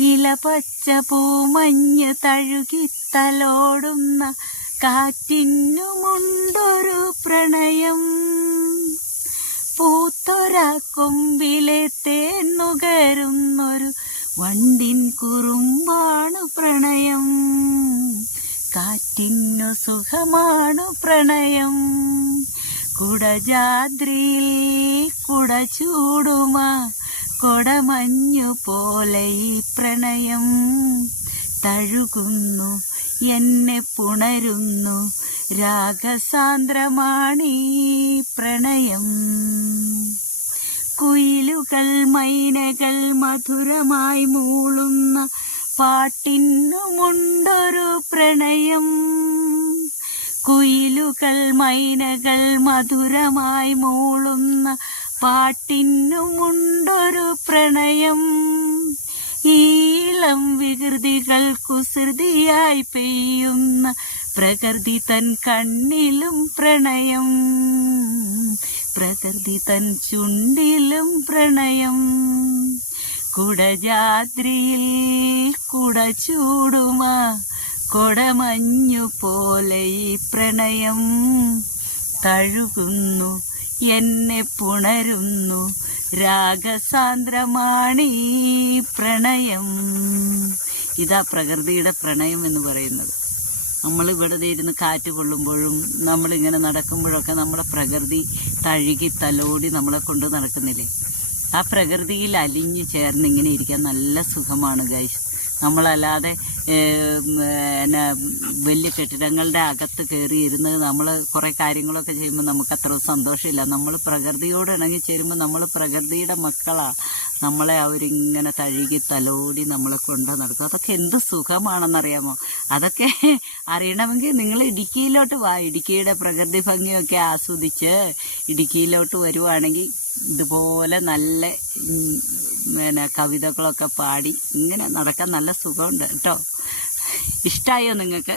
ഇലപച്ച പൂമഞ്ഞ് തഴുകിത്തലോടുന്ന കാറ്റിനുമുണ്ടൊരു പ്രണയം. പൂത്തൊര കൊമ്പിലെ തേൻ നുകരുന്നൊരു വണ്ടിൻ കുറുമ്പാണു പ്രണയം. കാറ്റിനു സുഖമാണു പ്രണയം. കുടജാദ്രിയിൽ കുട ചൂടുമാ കൊടമഞ്ഞു പോലെ ഈ പ്രണയം. തഴുകുന്നു എന്നെ പുണരുന്നു രാഗസാന്ദ്രമാണീ പ്രണയം. കുയിലുകൾ മൈനകൾ മധുരമായി മൂളുന്ന പാട്ടിനുമുണ്ടൊരു പ്രണയം. കുയിലുകൾ മൈനകൾ മധുരമായി മൂളുന്ന പാട്ടിനുമുണ്ടൊരു പ്രണയം. ഈളം വികൃതികൾ കുസൃതിയായി പെയ്യുന്ന പ്രകൃതി തൻ കണ്ണിലും പ്രണയം. പ്രകൃതി തൻ ചുണ്ടിലും പ്രണയം. കുടജാദ്രിയിൽ കുട ചൂടുമാ കൊടമഞ്ഞു പോലെ ഈ പ്രണയം. തഴുകുന്നു എന്നെ പുണരുന്നു രാഗസാന്ദ്രമാണീ പ്രണയം. ഇതാ പ്രകൃതിയുടെ പ്രണയം എന്ന് പറയുന്നത്. നമ്മളിവിടെ ഇരുന്ന് കാറ്റ് കൊള്ളുമ്പോഴും നമ്മളിങ്ങനെ നടക്കുമ്പോഴൊക്കെ നമ്മളെ പ്രകൃതി തഴുകി തലോടി നമ്മളെ കൊണ്ട് നടക്കുന്നില്ലേ? ആ പ്രകൃതിയിൽ അലിഞ്ഞു ചേർന്ന് ഇങ്ങനെ ഇരിക്കാൻ നല്ല സുഖമാണ് ഗൈസ്. നമ്മളല്ലാതെ വലിയ കെട്ടിടങ്ങളുടെ അകത്ത് കയറി ഇരുന്ന് നമ്മൾ കുറേ കാര്യങ്ങളൊക്കെ ചെയ്യുമ്പോൾ നമുക്ക് അത്ര സന്തോഷമില്ല. നമ്മൾ പ്രകൃതിയോട് ഇണങ്ങി ചേരുമ്പോൾ നമ്മൾ പ്രകൃതിയുടെ മക്കളാണ്. നമ്മളെ അവരിങ്ങനെ തഴുകി തലോടി നമ്മളെ കൊണ്ട് നടക്കും. അതൊക്കെ എന്ത് സുഖമാണെന്നറിയാമോ? അതൊക്കെ അറിയണമെങ്കിൽ നിങ്ങൾ ഇടുക്കിയിലോട്ട് വാ. ഇടുക്കിയുടെ പ്രകൃതി ഭംഗിയൊക്കെ ആസ്വദിച്ച് ഇടുക്കിയിലോട്ട് വരുവാണെങ്കിൽ ഇതുപോലെ നല്ല കവിതകളൊക്കെ പാടി ഇങ്ങനെ നടക്കാൻ നല്ല സുഖമുണ്ട് കേട്ടോ. ഇഷ്ടമായോ നിങ്ങൾക്ക്?